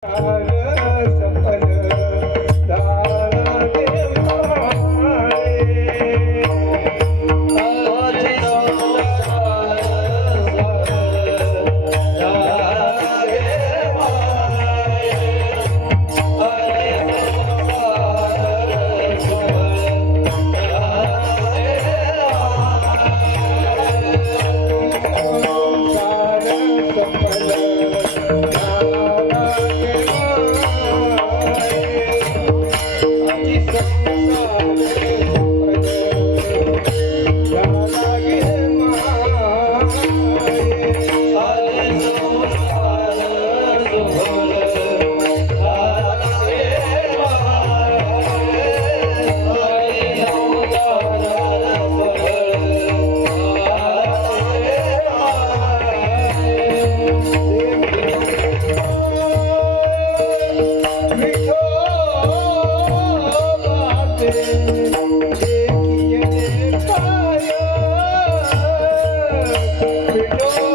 Uh, Obrigado.